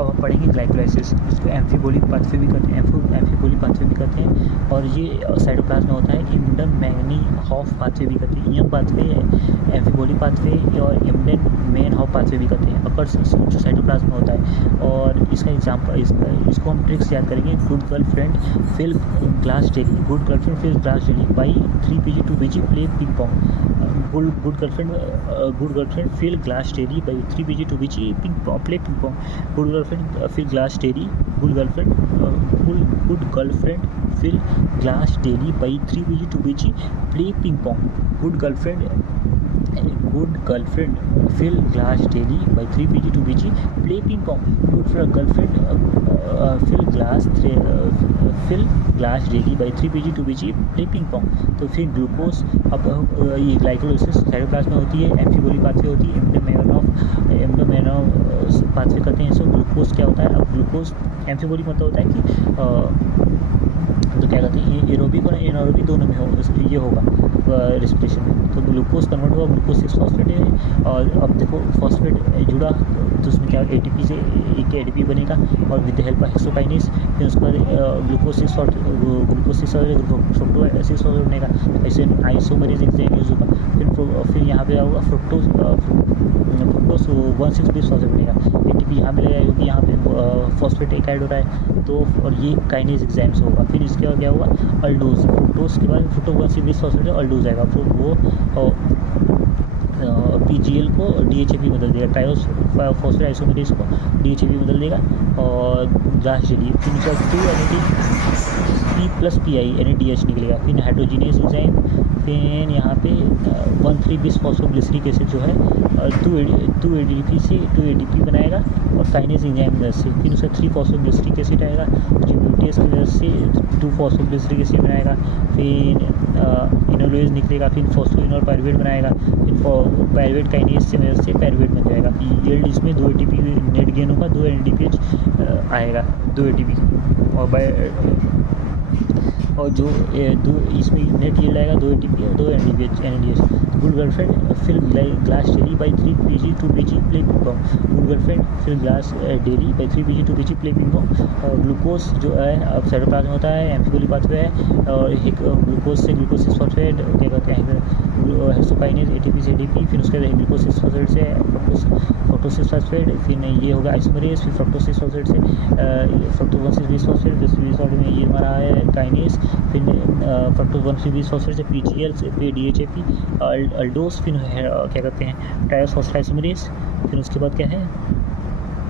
अब हम पढ़ेंगे ग्लाइकोलाइसिस, इसको एम्फीबोलिक पाथवे भी कहते हैं, एम्फीबोलिक पाथवे भी कहते हैं, और ये साइटोप्लाज्म में होता है। इम्डन मैग्नी हॉफ पाथवे भी कहते हैं, यम पाथवे, एम्फीबोलिक पाथवे और इम्डन मेन हॉफ पाथवे भी कहते हैं, अकर्स जो साइटोप्लाज्म में होता है। और इसका एग्जाम्पल, इसको हम ट्रिक्स याद करेंगे। Good girlfriend fill glass daily, good girlfriend fill glass daily by 3 pg 2 pg play ping pong. Good girlfriend fill glass daily by 3 pg 2 pg play ping pong. Good girlfriend fill glass daily, good girlfriend fill glass daily by 3 pg 2 pg play ping pong. Good girlfriend fill glass daily by 3 pg 2 pg play ping pong। good girlfriend fill glass daily by 3 pg 2 pg play ping pong। तो फिर glucose, अब ये glycolysis cytoplasm में होती है, एम्फीबोलिक pathway होती है, एंडोमेनॉफ pathway करते हैं। सो ग्लूकोज क्या होता है, अब ग्लूकोज एम्फीबोलिक मतलब होता है कि तो क्या कहते हैं, ये एरोबिक और एनारोबिक दोनों में ये होगा रेस्पिरेशन में। तो ग्लूकोज कन्वर्ट हुआ ग्लूकोज 6 फॉस्फेट है, और अब देखो फॉस्फेट जुड़ा तो उसमें क्या एटीपी से एक एटीपी बनेगा और with the help of hexokinase, फिर उसके बाद ग्लूकोज 6 फ्रुक्टोज बनेगा, ऐसे आइसोमेरेज एंजाइम यूज होगा। फिर यहाँ पे होगा फ्रुक्टोज 1,6 बिस्फॉस्फेट बनेगा, एटीपी यहाँ मिलेगा क्योंकि यहाँ पे फॉस्फेट एक ऐड हो रहा है, तो और ये काइनेज एंजाइम से होगा। फिर इसके बाद क्या होगा, अल्डोज, फ्रुक्टोज के बाद फ्रुक्टोज 1,6 बिस्फॉस्फेट अल्डोज आएगा, फिर वो PGL को DHAP बदल देगा, ट्राइओस फॉस्फेट आइसोमेरेज को DHAP बदल देगा, और ग्लास जेली फिर उसका 2 NADH निकलेगा। फिर हाइड्रोजिनेस एंजाइम, फिर यहाँ पे 1,3 बिस्फॉस्फोग्लिसरिक एसिड जो है 2 ADP से 2 ADP बनाएगा और काइनेज एंजाइम की वजह से। फिर उसका 3 फॉस्फोग्लिसरिक एसिड आएगा जो न्यूक्लियस की वजह से 2 फॉस्फोग्लिसरिक एसिड बनाएगा। फिर इनोलोज निकलेगा, फिर फॉस्फोइनोल पायरुवेट बनाएगा, फिर पायरुवेट काइनेज की वजह से पायरुवेट बन जाएगा। यील्ड इसमें 2 ATP नेट गेन होगा, 2 NADPH आएगा, 2 ATP और जो इसमें नेट यील्ड आएगा 2 ATP और 2 NADH। Good girlfriend fill glass daily by 3 pg 2 pg play ping pong. Good girlfriend fill glass daily by 3 pg 2 pg play ping pong. Glucose जो है अब साइटोप्लाज्म में होता है, एम्फीबोलिक पाथवे है, और एक ग्लूकोज से ग्लूकोज 6 फॉस्फेट क्या कहते हैं हेक्सोकाइनेज ATP से ADP, फिर उसके बाद ग्लूकोज 6 फॉस्फेट से फ्रुक्टोज 6 फॉस्फेट, फिर ये होगा आइसोमेरेज, फिर फ्रुक्टोज 6 फॉस्फेट से फ्रुक्टोज 1,6 बिस्फॉस्फेट, जो बिस्फॉस्फेट में ये हमारा है काइनेज, फिर फ्रुक्टोज 1,6 बिस्फॉस्फेट से PGL से फिर DHAP अल्डोस, फिर क्या कहते हैं ट्राइओस फॉस्फेट आइसोमेरेज, फिर उसके बाद क्या है